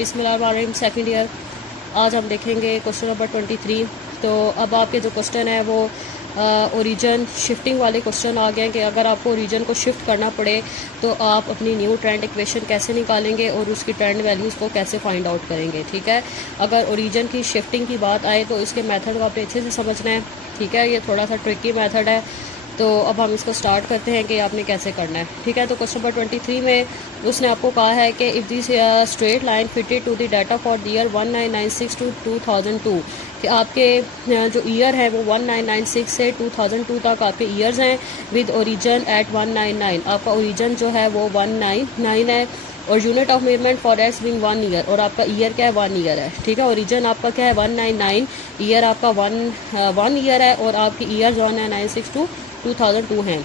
बिस्मिल्लाहिर्रहमानिर्रहीम second year. आज हम देखेंगे क्वेश्चन नंबर 23। तो अब आपके जो क्वेश्चन है वो ओरिजिन शिफ्टिंग वाले क्वेश्चन आ गए हैं कि अगर आपको ओरिजिन को शिफ्ट करना पड़े तो आप अपनी न्यू ट्रेंड इक्वेशन कैसे निकालेंगे और उसकी ट्रेंड वैल्यूज़ को कैसे फाइंड आउट करेंगे। ठीक है, अगर ओरिजिन की शिफ्टिंग की बात आए तो इसके मेथड को आपने अच्छे से समझना है। ठीक है, ये थोड़ा सा ट्रिकी मेथड है, तो अब हम इसको स्टार्ट करते हैं कि आपने कैसे करना है। ठीक है, तो क्वेश्चन नंबर 23 में उसने आपको कहा है कि if this straight line fitted to the data for the year 1996 to 2002, कि आपके जो ईयर है वो 1996 से 2002 तक आपके ईयर्स हैं विद ओरिजिन एट 199। आपका ओरिजिन जो है वो 199 है और unit of measurement for x being 1 year, और आपका ईयर क्या है 1 ईयर है। ठीक है, ओरिजिन आपका क्या है 199, ईयर आपका 1 ईयर है और आपकी ईयर जो है 1996 टू 2002 हैं।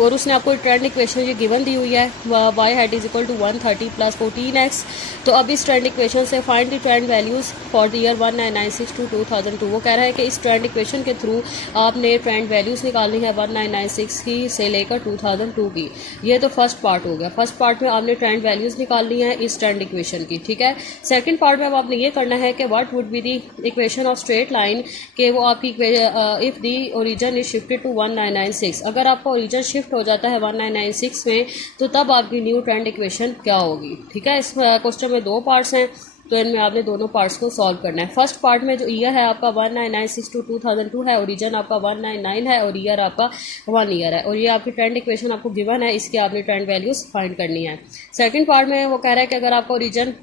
और उसने आपको ट्रेंड इक्वेशन ये गिवन दी हुई है y head is equal to 130 plus 14x। तो अब इस ट्रेंड इक्वेशन से find the trend values for the year 1996 to 2002। वो कह रहा है कि इस ट्रेंड इक्वेशन के थ्रू आपने ट्रेंड वैल्यूज़ निकालनी है 1996 की से लेकर 2002 की। ये तो फर्स्ट पार्ट हो गया। फर्स्ट पार्ट में आपने ट्रेंड वैल्यूज़ निकालनी है इस ट्रेंड इक्वेशन की। ठीक है, सेकेंड पार्ट में अब आपने ये करना है कि what would be the equation of straight line, के वो आपकी if the origin is shifted to 1996। अगर आपका ओरिजिन शिफ्ट हो जाता है 1996 में तो तब आपकी न्यू ट्रेंड इक्वेशन क्या होगी। ठीक है, इस क्वेश्चन में 2 पार्ट्स हैं, तो इनमें आपने दोनों पार्ट्स को सॉल्व करना है। फर्स्ट पार्ट में जो ईयर है आपका 1996 टू 2002 है, ओरिजिन आपका 199 है और ईयर आपका 1 ईयर है, और ये आपकी ट्रेंड इक्वेशन आपको गिवन है, इसकी आपने ट्रेंड वैल्यूज फाइंड करनी है। सेकेंड पार्ट में वो कह रहा है कि अगर आपका ओरिजिन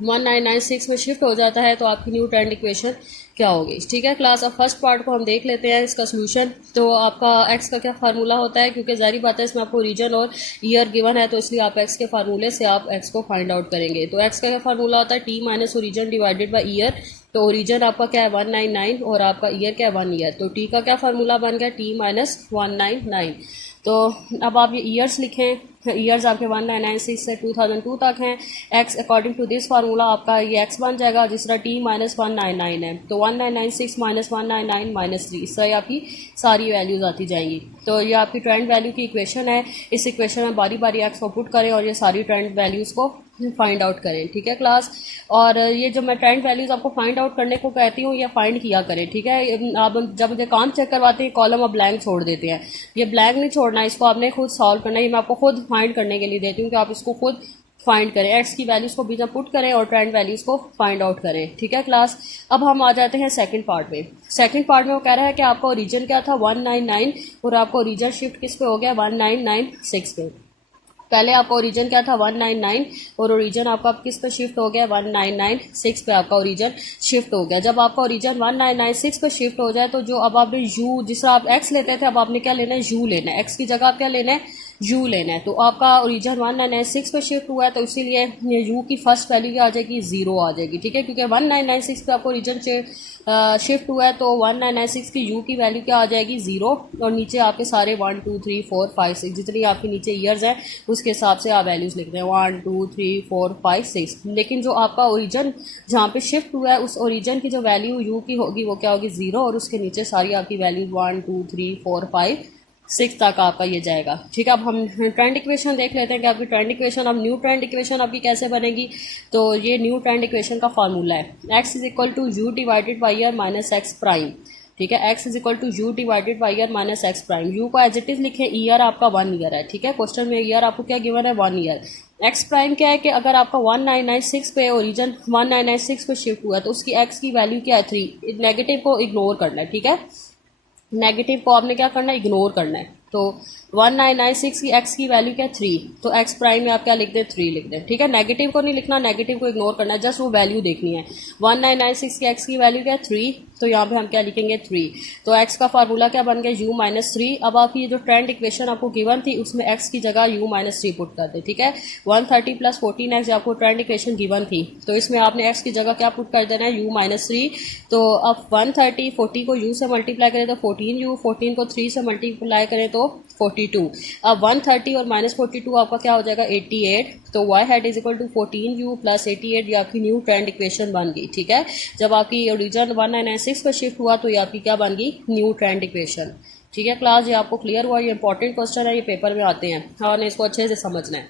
1996 में शिफ्ट हो जाता है तो आपकी न्यू ट्रेंड इक्वेशन क्या होगी। ठीक है क्लास, अब फर्स्ट पार्ट को हम देख लेते हैं इसका सोल्यूशन। तो आपका एक्स का क्या फार्मूला होता है, क्योंकि जारी बात है इसमें आपको रीजन और ईयर गिवन है, तो इसलिए आप एक्स के फार्मूले से आप एक्स को फाइंड आउट करेंगे। तो एक्स का क्या फार्मूला होता है, T minus origin divided by year. तो ओरिजिन आपका क्या है 199 और आपका ईयर क्या है 1 ईयर, तो टी का क्या फार्मूला बन गया टी माइनस 199। तो अब आप ये ईयर्स लिखें, ईयर्स आपके 1996 से 2002 तक हैं। X according to this formula आपका ये एक्स बन जाएगा, जिस तरह टी माइनस 199 है तो 1996 माइनस 199 माइनस 3, इस तरह आपकी सारी वैल्यूज आती जाएंगी। तो ये आपकी ट्रेंड वैल्यू की इक्वेशन है। इस इक्वेशन में बारी बारी एक्स को पुट करें और ये सारी ट्रेंड वैल्यूज़ को फाइंड आउट करें। ठीक है क्लास, और ये जो मैं ट्रेंड वैल्यूज़ आपको फाइंड आउट करने को कहती हूँ ये फाइंड किया करें। ठीक है, आप जब मुझे काम चेक करवाते हैं कॉलम आप ब्लैंक छोड़ देते हैं, ये ब्लैंक नहीं छोड़ना, इसको आपने खुद सॉल्व करना है। ये मैं आपको खुद फाइंड करने के लिए देती हूँ कि आप इसको खुद फाइंड करें, एक्स की वैल्यूज़ को बीच में पुट करें और ट्रेंड वैल्यूज़ को फाइंड आउट करें। ठीक है क्लास, अब हम आ जाते हैं सेकंड पार्ट में। सेकंड पार्ट में वो कह रहा है कि आपका ओरिजिन क्या था 199 और आपका ओरिजिन शिफ्ट किस पे हो गया 1996 पे। पहले आपका ओरिजिन क्या था 199 और ओरिजिन आपका किस पे शिफ्ट हो गया 1996 पे आपका ओरिजिन शिफ्ट हो गया। जब आपका ओरिजिन 1996 पे शिफ्ट हो जाए तो जो अब आपने यू, जिस तरह आप एक्स लेते थे अब आपने क्या लेना है यू लेना है, एक्स की जगह आप क्या लेना है यू लेना है। तो आपका ओरिजिन 1996 पे शिफ्ट हुआ है तो इसीलिए यू की फर्स्ट वैल्यू क्या आ जाएगी 0 आ जाएगी। ठीक है, क्योंकि 1996 पे आपको ओरिजिन शिफ्ट हुआ है तो 1996 की यू की वैल्यू क्या आ जाएगी 0, और नीचे आपके सारे 1 2 3 4 5 6 जितनी आपके नीचे ईयर्स हैं उसके हिसाब से आप वैल्यूज़ लिखते हैं 1 2 3 4 5 6। लेकिन जो आपका ओरिजिन जहाँ पे शिफ्ट हुआ है उस ओरिजिन की जो वैल्यू यू की होगी वो क्या होगी 0, और उसके नीचे सारी आपकी वैल्यू 1 2 3 4 5 6 तक आपका ये जाएगा। ठीक है, अब हम ट्रेंड इक्वेशन देख लेते हैं कि आपकी ट्रेंड इक्वेशन, अब न्यू ट्रेंड इक्वेशन आपकी कैसे बनेगी। तो ये न्यू ट्रेंड इक्वेशन का फार्मूला है x is equal to u divided by year minus x prime. ठीक है, x is equal to u divided by year minus x prime. U को एज इट इज लिखें, ईयर आपका 1 year है। ठीक है, क्वेश्चन में ईयर आपको क्या गिवन है 1 ईयर। एक्स प्राइम क्या है कि अगर आपका 1996 पे ओरिजिन 1996 पे शिफ्ट हुआ है तो उसकी एक्स की वैल्यू क्या है 3। नेगेटिव को इग्नोर करना है। ठीक है, नेगेटिव को आपने क्या करना है इग्नोर करना है। तो 1996 की एक्स की वैल्यू क्या है 3, तो एक्स प्राइम में आप क्या लिख दें 3 लिख दें। ठीक है, नेगेटिव को नहीं लिखना, नेगेटिव को इग्नोर करना है, जस्ट वो वैल्यू देखनी है। 1996 की एक्स की वैल्यू क्या है 3, तो यहाँ पे हम क्या लिखेंगे 3। तो एक्स का फार्मूला क्या बन गया u माइनस 3। अब आपकी ये जो ट्रेंड इक्वेशन आपको गिवन थी उसमें एक्स की जगह u माइनस 3 पुट कर दे। ठीक है, 130 प्लस 14x आपको ट्रेंड इक्वेशन गिवन थी तो इसमें आपने एक्स की जगह क्या पुट कर देना है u माइनस 3। तो अब 130 40 को u से मल्टीप्लाई करें तो 14u, 14 को 3 से मल्टीप्लाई करें तो 42। अब 130 और माइनस 42 आपका क्या हो जाएगा 88। तो y head is equal to 14u plus 88, ये आपकी न्यू ट्रेंड इक्वेशन बन गई। ठीक है, जब आपकी ओरिजिन 1996 पर शिफ्ट हुआ तो ये आपकी क्या बन गई न्यू ट्रेंड इक्वेशन। ठीक है क्लास, ये आपको क्लियर हुआ, ये इंपॉर्टेंट क्वेश्चन है, ये पेपर में आते हैं और इसको अच्छे से समझना है।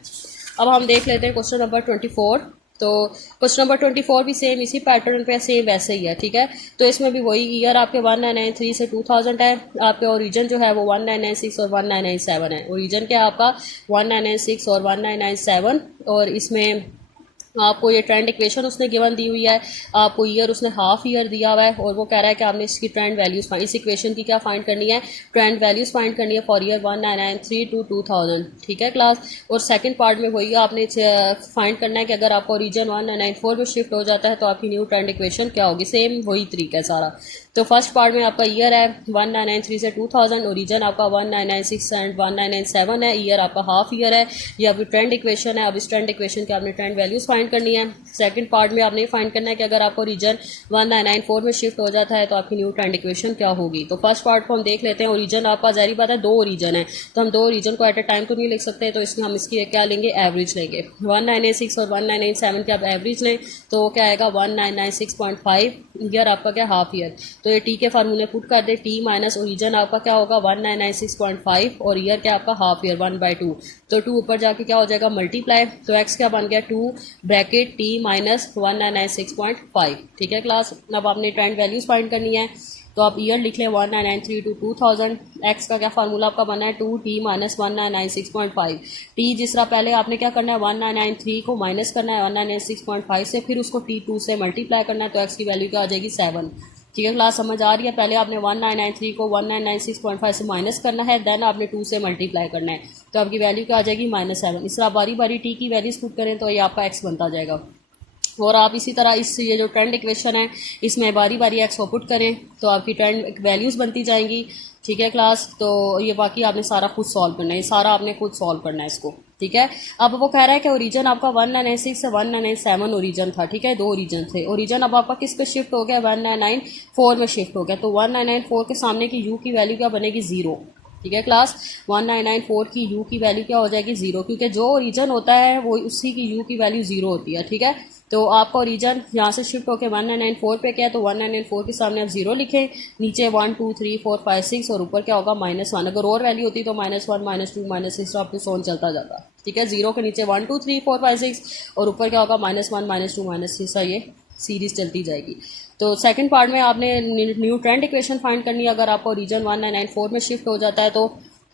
अब हम देख लेते हैं क्वेश्चन नंबर 24। तो क्वेश्चन नंबर 24 भी सेम इसी पैटर्न पे सेम वैसे ही है, ठीक है। तो इसमें भी वही ईयर आपके 1993 से 2000 है, आपके ओरिजिन जो है वो 1996 और 1997 है। ओरिजिन क्या है आपका 1996 और 1997, और इसमें आपको ये ट्रेंड इक्वेशन उसने गिवन दी हुई है, आपको ईयर उसने हाफ ईयर दिया हुआ है, और वो कह रहा है कि आपने इसकी ट्रेंड वैल्यूज इस इक्वेशन की क्या फाइंड करनी है, ट्रेंड वैल्यूज फाइंड करनी है फॉर ईयर 1993 टू 2000, ठीक है क्लास। और सेकंड पार्ट में वही आपने फाइंड करना है कि अगर आपका रीजन 1994 में शिफ्ट हो जाता है तो आपकी न्यू ट्रेंड इक्वेशन क्या होगी, सेम वही तरीका है सारा। तो फर्स्ट पार्ट में आपका ईयर है 1993 से 2000, ओरिजिन आपका 1996 एंड 1997 है, ईयर आपका हाफ ईयर है, ये आपकी ट्रेंड इक्वेशन है। अब इस ट्रेंड इक्वेशन के आपने ट्रेंड वैल्यूज फाइंड करनी है। सेकंड पार्ट में आपने फाइंड करना है कि अगर आपको रीजन 1994 में शिफ्ट हो जाता है तो आपकी न्यू ट्रेंड इक्वेशन क्या होगी। तो फर्स्ट पार्ट को हम देख लेते हैं। ओरिजिन आपका जारी बात है दो ओरिजिन है, तो हम दो ओरिजिन को एट ए टाइम तो नहीं लिख सकते, तो इसमें हम इसकी क्या लेंगे, एवरेज लेंगे। 1996 और 1997 की आप एवरेज लें तो क्या आएगा 1996.5, ईयर आपका क्या हाफ ईयर। तो ये टी के फार्मूले पुट कर दे, टी माइनस ओरिजिन आपका क्या होगा 1996.5 और ईयर क्या आपका हाफ ईयर 1/2, तो 2 ऊपर जाके क्या हो जाएगा मल्टीप्लाई, तो एक्स क्या बन गया 2 ब्रैकेट टी माइनस 1996.5, ठीक है क्लास। अब आपने ट्रेंड वैल्यूज फाइंड करनी है, तो आप ईयर लिख लें 1993 टू 2000, एक्स का क्या फार्मूला आपका बना है 2t माइनस 1996.5, टी जिस तरह पहले आपने क्या करना है 1993 को माइनस करना है 1996.5 से, फिर उसको t2 से मल्टीप्लाई करना है, तो एक्स की वैल्यू क्या आ जाएगी 7, ठीक है क्लास। समझ आ रही है, पहले आपने 1993 को 1996.5 से माइनस करना है, देन आपने 2 से मल्टीप्लाई करना है, तो आपकी वैल्यू क्या आ जाएगी -7। इस तरह बारी बारी टी की वैल्यूज पुट करें तो ये आपका एक्स बनता जाएगा। और आप इसी तरह इस ये जो ट्रेंड इक्वेशन है इसमें बारी बारी एक्स को पुट करें तो आपकी ट्रेंड वैल्यूज़ बनती जाएंगी, ठीक है क्लास। तो ये बाकी आपने सारा खुद सॉल्व करना है, ये सारा आपने खुद सॉल्व करना है इसको, ठीक है। अब वो कह रहा है कि ओरिजिन आपका 1996 से 1997 ओरिजिन था, ठीक है, दो ओरिजिन थे। ओरिजिन अब आपका किस पे शिफ्ट हो गया 1994 में शिफ्ट हो गया, तो 1994 के सामने की यू की वैल्यू क्या बनेगी 0, ठीक है क्लास। 1994 की यू की वैल्यू क्या हो जाएगी 0, क्योंकि जो ओरिजिन होता है वो उसी की यू की वैल्यू 0 होती है, ठीक है। तो आपका ओरिजिन यहाँ से शिफ्ट होकर 1994 पे क्या है, तो 1994 के सामने आप 0 लिखें, नीचे 1 2 3 4 5 6 और ऊपर क्या होगा -1। अगर और वैल्यू होती तो -1 -2 -6 अप टू सो ऑन चलता जाता, ठीक है। 0 के नीचे 1 2 3 4 5 6 और ऊपर क्या होगा -1 -2 -6, ये सीरीज चलती जाएगी। तो सेकंड पार्ट में आपने न्यू ट्रेंड इक्वेशन फाइंड करनी है। अगर आपको रीजन 1994 में शिफ्ट हो जाता है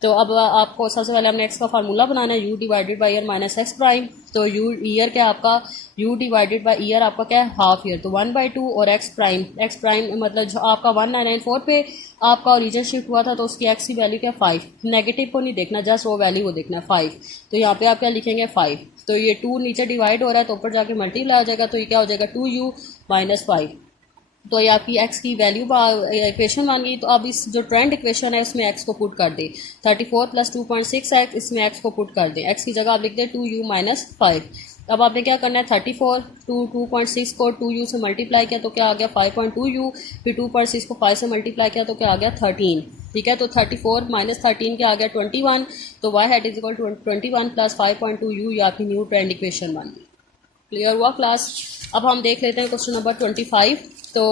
तो अब आपको सबसे पहले हमने एक्स का फार्मूला बनाना है, u divided by year minus x prime. तो यू ईयर क्या आपका u डिवाइडेड बाई ईयर आपका क्या है हाफ ईयर, तो 1/2 और एक्स प्राइम मतलब जो आपका 1994 पे आपका ओरिजिन शिफ्ट हुआ था तो उसकी एक्स की वैल्यू क्या 5, नेगेटिव को नहीं देखना, जस्ट वो वैल्यू को देखना है 5। तो यहाँ पे आप क्या लिखेंगे 5, तो ये 2 नीचे डिवाइड हो रहा है तो ऊपर जाके मल्टीप्लाई हो जाएगा, तो ये क्या हो जाएगा 2u माइनस 5, तो ये आपकी एक्स की वैल्यू इक्वेशन बन गई। तो अब इस जो ट्रेंड इक्वेशन है उसमें एक्स को पुट कर दें, 34 + 2.6 एक्स, इसमें एक्स को पुट कर दें, एक्स की जगह आप लिख दें 2u माइनस 5। अब आपने क्या करना है 34 2.6 को 2u से मल्टीप्लाई किया तो क्या आ गया 5.2u, फिर 2.6 को 5 से मल्टीप्लाई किया तो क्या आ गया 13, ठीक है। तो 34 - 13 क्या आ गया 21, तो y hat is equal to 21 + 5.2u, ये आपकी न्यू ट्रेंड इक्वेशन बन गई। क्लियर हुआ क्लास। अब हम देख लेते हैं क्वेश्चन नंबर 25। तो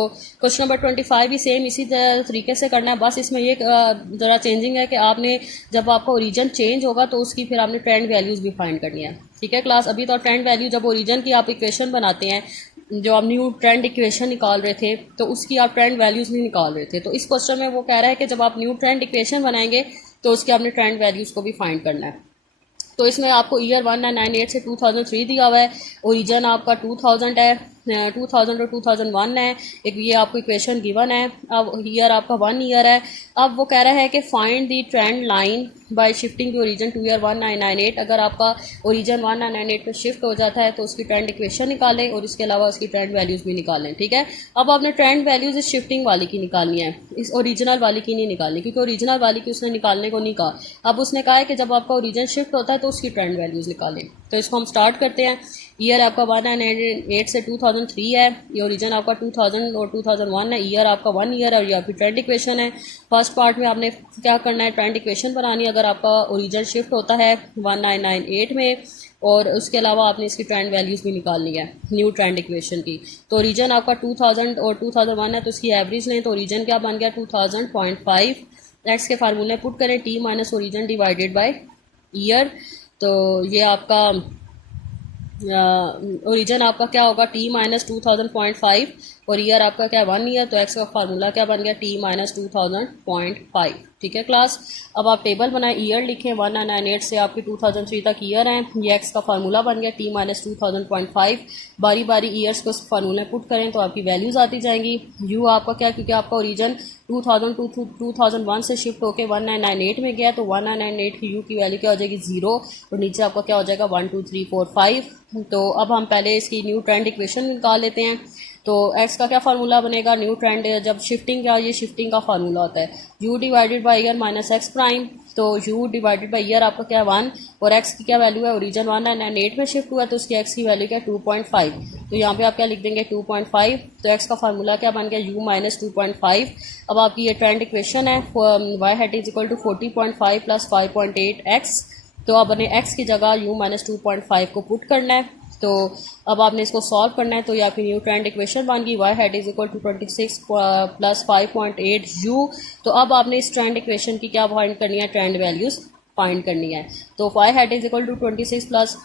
क्वेश्चन नंबर 25 भी सेम इसी तरीके से करना है, बस इसमें ये ज़रा चेंजिंग है कि आपने जब आपका ओरिजिन चेंज होगा तो उसकी फिर आपने ट्रेंड वैल्यूज़ भी फाइंड करनी है, ठीक है क्लास। अभी तो ट्रेंड वैल्यू जब ओरिजिन की आप इक्वेशन बनाते हैं, जो आप न्यू ट्रेंड इक्वेशन निकाल रहे थे तो उसकी आप ट्रेंड वैल्यूज़ नहीं निकाल रहे थे। तो इस क्वेश्चन में वो कह रहा है कि जब आप न्यू ट्रेंड इक्वेशन बनाएंगे तो उसकी आपने ट्रेंड वैल्यूज़ को भी फाइंड करना है। तो इसमें आपको ईयर 1998 से 2003 दिया हुआ है, ओरिजिन आपका 2000 है, 2000 और 2001 है, एक ये आपको इक्वेशन गिवन है। अब ईयर आपका 1 ईयर है। अब वो कह रहा है कि find the trend line by shifting to origin to year 1998। अगर आपका ओरिजिन 1998 पे शिफ्ट हो जाता है तो उसकी ट्रेंड इक्वेशन निकालें और इसके अलावा उसकी ट्रेंड वैल्यूज़ भी निकालें, ठीक है। अब आपने ट्रेंड वैल्यूज़ इस शिफ्टिंग वाली की निकालनी है, इस ओरिजिनल वाली की नहीं निकालनी, क्योंकि ओरिजिनल वाली की उसने निकालने को नहीं कहा। अब उसने कहा है कि जब आपका ओरिजिन शिफ्ट होता है तो उसकी ट्रेंड वैल्यूज़ निकालें। तो इसको हम स्टार्ट करते हैं। ईयर आपका 1998 से 2003 है, ये ओरिजिन आपका 2000 और 2001 है, ईयर आपका 1 ईयर है और ये आपकी ट्रेंड इक्वेशन है। फर्स्ट पार्ट में आपने क्या करना है ट्रेंड इक्वेशन बनानी है। अगर आपका ओरिजिन शिफ्ट होता है 1998 में और उसके अलावा आपने इसकी ट्रेंड वैल्यूज़ भी निकालनी है न्यू ट्रेंड इक्वेशन की। तो ओरिजिन आपका 2000 और 2001 है तो उसकी एवरेज लें, तो ओरिजिन क्या बन गया 2000.5, एक्स के फार्मूले पुट करें T minus origin divided by year. तो ये आपका ओरिजन आपका क्या होगा टी माइनस 2000.5 और ईयर आपका क्या है 1 ईयर, तो एक्स का फार्मूला क्या बन गया टी माइनस 2000.5। ठीक है क्लास, अब आप टेबल बनाए, ईयर लिखें 1998 से आपके 2003 तक ईयर हैं, ये एक्स का फार्मूला बन गया टी माइनस 2000.5। बारी बारी ईयर्स को फार्मूला पुट करें तो आपकी वैल्यूज़ आती जाएंगी। यू आपका क्या, क्योंकि आपका ओरिजन 2001 से शिफ्ट होकर 1998 में गया, तो 1998 की यू की वैल्यू क्या हो जाएगी 0 और नीचे आपका क्या हो जाएगा 1 2 3 4 5। तो अब हम पहले इसकी न्यू ट्रेंड इक्वेशन निकाल लेते हैं। तो एक्स का क्या फार्मूला बनेगा, न्यू ट्रेंड जब शिफ्टिंग का, ये शिफ्टिंग का फार्मूला होता है you divided by year minus x prime. तो यू डिवाइडेड बाई ईयर आपका क्या है 1 और एक्स की क्या वैल्यू है, ओरिजन 1998 में शिफ्ट हुआ है तो उसकी एक्स की वैल्यू क्या है 2.5। तो यहाँ पे आप क्या लिख देंगे 2.5। तो एक्स का फार्मूला क्या बन गया यू माइनस 2.5। अब आपकी ये ट्रेंड इक्वेशन है y hat is equal to 40.5 plus 5.8 x. तो अब अपने एक्स की जगह यू माइनस 2.5 को पुट करना है। तो अब आपने इसको सॉल्व करना है, तो ये आपकी न्यू ट्रेंड इक्वेशन बन गई y head is equal to 26 plus 5.8 u. तो अब आपने इस ट्रेंड इक्वेशन की क्या फाइंड करनी है, ट्रेंड वैल्यूज़ फाइंड करनी है। तो y head is equal to 26 plus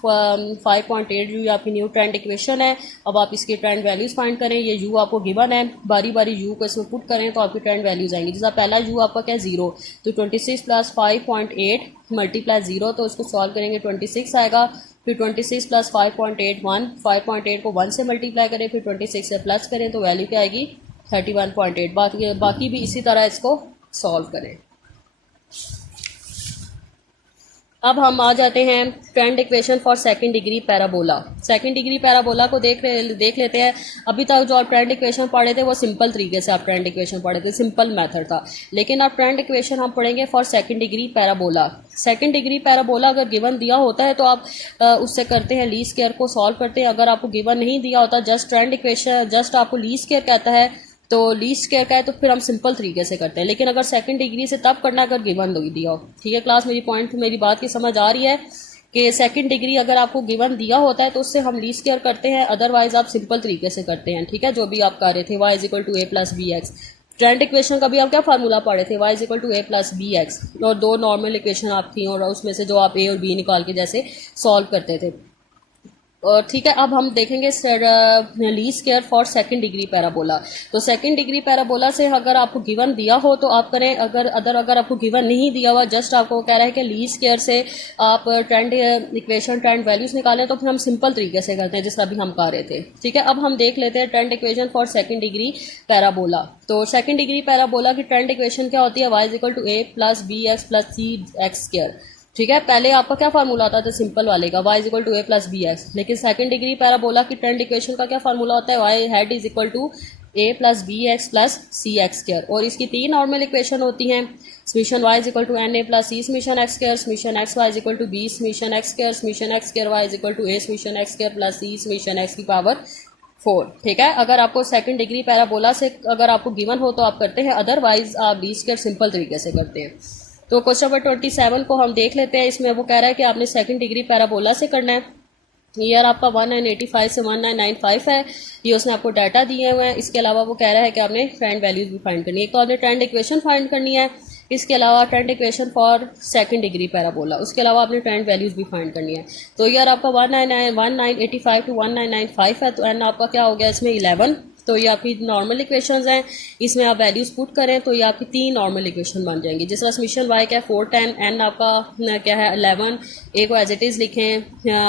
5.8 u आपकी न्यू ट्रेंड इक्वेशन है। अब आप इसकी ट्रेंड वैल्यूज़ फाइंड करें, ये यू आपको गिवन है, बारी बारी यू को इसमें पुट करें तो आपकी ट्रेंड वैल्यूज़ आएंगी। जैसा पहला यू आपका क्या है 0, तो 26 प्लस 5.8 मल्टीप्लाई 0, तो इसको सॉल्व करेंगे 26 आएगा। फिर 26 प्लस 5.8 1, 5.8 को 1 से मल्टीप्लाई करें, फिर 26 से प्लस करें तो वैल्यू क्या आएगी 31.8। बाकी भी इसी तरह इसको सॉल्व करें। अब हम आ जाते हैं trend equation for second degree parabola. Second degree parabola को देख लेते हैं। अभी तक जो आप ट्रेंड इक्वेशन पढ़े थे वो सिंपल तरीके से आप ट्रेंड इक्वेशन पढ़े थे, सिंपल मेथड था। लेकिन अब ट्रेंड इक्वेशन हम पढ़ेंगे for second degree parabola. Second degree parabola अगर गिवन दिया होता है तो आप उससे करते हैं लीस्ट स्क्वायर को सॉल्व करते हैं। अगर आपको गिवन नहीं दिया होता, जस्ट ट्रेंड इक्वेशन, जस्ट आपको लीस्ट स्क्वायर कहता है तो लीस्ट स्क्वायर का है तो फिर हम सिंपल तरीके से करते हैं। लेकिन अगर सेकंड डिग्री से तब करना अगर गिवन दिया हो। ठीक है क्लास, मेरी बात की समझ आ रही है कि सेकंड डिग्री अगर आपको गिवन दिया होता है तो उससे हम लीस्ट स्क्वायर करते हैं, अदरवाइज आप सिंपल तरीके से करते हैं। ठीक है, जो भी आप कर रहे थे y is equal to a plus b x. Trend equation का भी आप क्या फार्मूला पढ़े थे, y is equal to a plus b x, और दो नॉर्मल इक्वेशन आप थी और उसमें से जो आप ए और बी निकाल के जैसे सॉल्व करते थे। और ठीक है, अब हम देखेंगे least square for second degree parabola. तो सेकंड डिग्री पैराबोला से अगर आपको गिवन दिया हो तो आप करें, अगर आपको गिवन नहीं दिया हुआ, जस्ट आपको कह रहा है कि लीस्ट स्क्वायर से आप ट्रेंड इक्वेशन ट्रेंड वैल्यूज निकालें, तो फिर हम सिंपल तरीके से करते हैं जिस तरह भी हम कर रहे थे। ठीक है, अब हम देख लेते हैं trend equation for second degree parabola. तो सेकंड डिग्री पैराबोला की ट्रेंड इक्वेशन क्या होती है, y is equal to a plus b x plus c x square. ठीक है, पहले आपका क्या फार्मूला आता था सिंपल वाले का, y is equal to a plus b x. लेकिन सेकंड डिग्री पैराबोला की ट्रेंड इक्वेशन का क्या फार्मूला होता है, y head is equal to a plus b x plus c x square. और इसकी तीन नॉर्मल इक्वेशन होती हैं, summation y is equal to n a plus c summation x square, summation x y is equal to b summation x square, summation x square y is equal to a summation x square plus c summation x की power 4। ठीक है, अगर आपको second degree parabola से अगर आपको given हो तो आप करते हैं, अदरवाइज आप लीस्ट स्क्वायर सिंपल तरीके से करते हैं। तो क्वेश्चन नंबर 27 को हम देख लेते हैं। इसमें वो कह रहा है कि आपने सेकंड डिग्री पैराबोला से करना है। ईयर आपका 1985 से 1995 है, ये उसने आपको डाटा दिए हुए हैं। इसके अलावा वो कह रहा है कि आपने ट्रेंड वैल्यूज भी फाइंड करनी है। एक तो आपने ट्रेंड इक्वेशन फाइंड करनी है, इसके अलावा trend equation for second degree parabola, उसके अलावा आपने ट्रेंड वैल्यूज भी फाइंड करनी है। तो ईयर आपका 1985 टू 1995 है, तो एन आपका क्या हो गया इसमें 11। तो ये आपकी नॉर्मल इक्वेशंस हैं, इसमें आप वैल्यूज पुट करें तो ये आपकी तीन नॉर्मल इक्वेशन बन जाएंगी। जिस तरह समीशन वाई क्या है 410, एन आपका क्या है 11, ए को एज इट इज़ लिखें,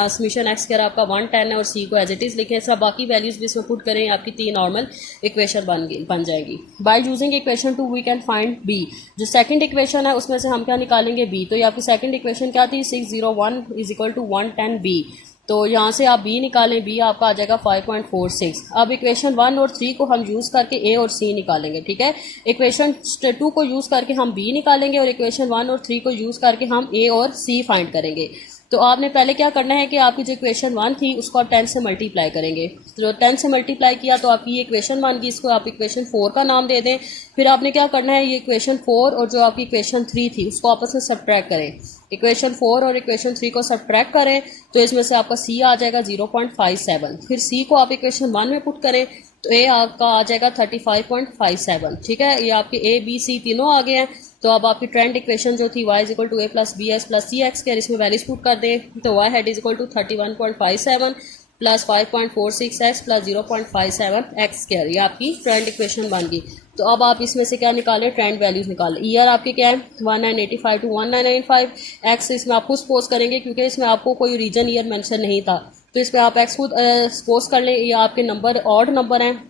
समीशन एक्स क्या आपका 110 है और सी को एज इट इज़ लिखें। सब बाकी वैल्यूज भी इसमें पुट करें, आपकी तीन नॉर्मल इक्वेशन बन जाएगी। By using equation 2 we can find b. जो सेकंड इक्वेशन है उसमें से हम क्या निकालेंगे बी। तो ये आपकी सेकंड इक्वेशन क्या थी, 601 इज इक्वल टू 110 बी। तो यहाँ से आप बी निकालें, बी आपका आ जाएगा 5.46। अब इक्वेशन 1 और 3 को हम यूज़ करके ए और सी निकालेंगे। ठीक है, इक्वेशन 2 को यूज़ करके हम बी निकालेंगे और इक्वेशन 1 और 3 को यूज़ करके हम ए और सी फाइंड करेंगे। तो आपने पहले क्या करना है कि आपकी जो इक्वेशन 1 थी उसको आप 10 से मल्टीप्लाई करेंगे। तो 10 से मल्टीप्लाई किया तो आपकी ये इक्वेशन बन गई, इसको आप इक्वेशन 4 का नाम दे दें। फिर आपने क्या करना है, ये इक्वेशन 4 और जो आपकी इक्वेशन 3 थी उसको आपस में सब्ट्रैक्ट करें। इक्वेशन 4 और इक्वेशन 3 को सब्ट्रैक्ट करें तो इसमें से आपका सी आ जाएगा 0.57। फिर सी को आप इक्वेशन 1 में पुट करें तो ए आपका आ जाएगा 35.57। ठीक है, ये आपके ए बी सी तीनों आ गए हैं। तो अब आपकी ट्रेंड इक्वेशन जो थी y is equal to a plus b x plus c x के, इसमें वैल्यूज पुट कर दें तो y head is equal to 31.57 plus 5.46x plus 0.57x square, ये आपकी ट्रेंड इक्वेशन बन गई। तो अब आप इसमें से क्या निकालें, ट्रेंड वैल्यूज निकालें। ईयर आपके क्या है 1985 टू 1995, एक्स इसमें आप खुद सपोज करेंगे क्योंकि इसमें आपको कोई रीजन ईयर मेंशन नहीं था, तो इसमें आप एक्स खुद सपोज कर लें। ये आपके नंबर ऑड नंबर हैं,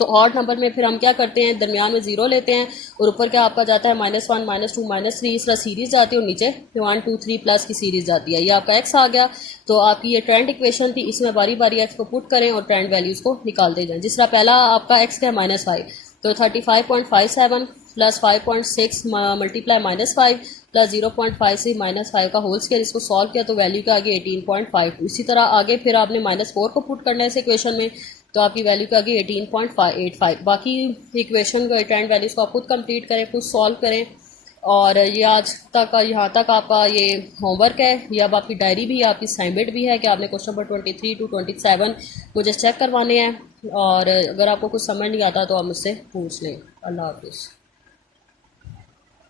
तो ऑड नंबर में फिर हम क्या करते हैं, दरमियान में जीरो लेते हैं और ऊपर क्या आपका जाता है -1 -2 -3, इस तरह सीरीज जाती है और नीचे 1 2 3 प्लस की सीरीज जाती है। ये आपका एक्स आ गया। तो आपकी ये ट्रेंड इक्वेशन थी, इसमें बारी बारी एक्स को पुट करें और ट्रेंड वैल्यूज को निकालते जाएं। जिस तरह पहला आपका एक्स का है -5, तो 35.57 प्लस 5.6 मल्टीप्लाई -5 प्लस 0.56 -5 का होल स्क्वायर, इसको सॉल्व किया तो वैल्यू क्या आ गई 18.52। इसी तरह आगे फिर आपने -4 को पुट करना है इस इक्वेशन में, तो आपकी वैल्यू क्या आ गई 18.85। बाकी इक्वेशन को ट्रेंड वैल्यूज को आप खुद कंप्लीट करें, खुद सॉल्व करें। और ये आज तक यहाँ तक आपका ये होमवर्क है, ये अब आपकी डायरी भी है, आपकी असाइनमेंट भी है कि आपने क्वेश्चन नंबर 23 टू 27 मुझे चेक करवाने हैं। और अगर आपको कुछ समझ नहीं आता तो आप मुझसे पूछ लें। अल्लाह हाफिज़।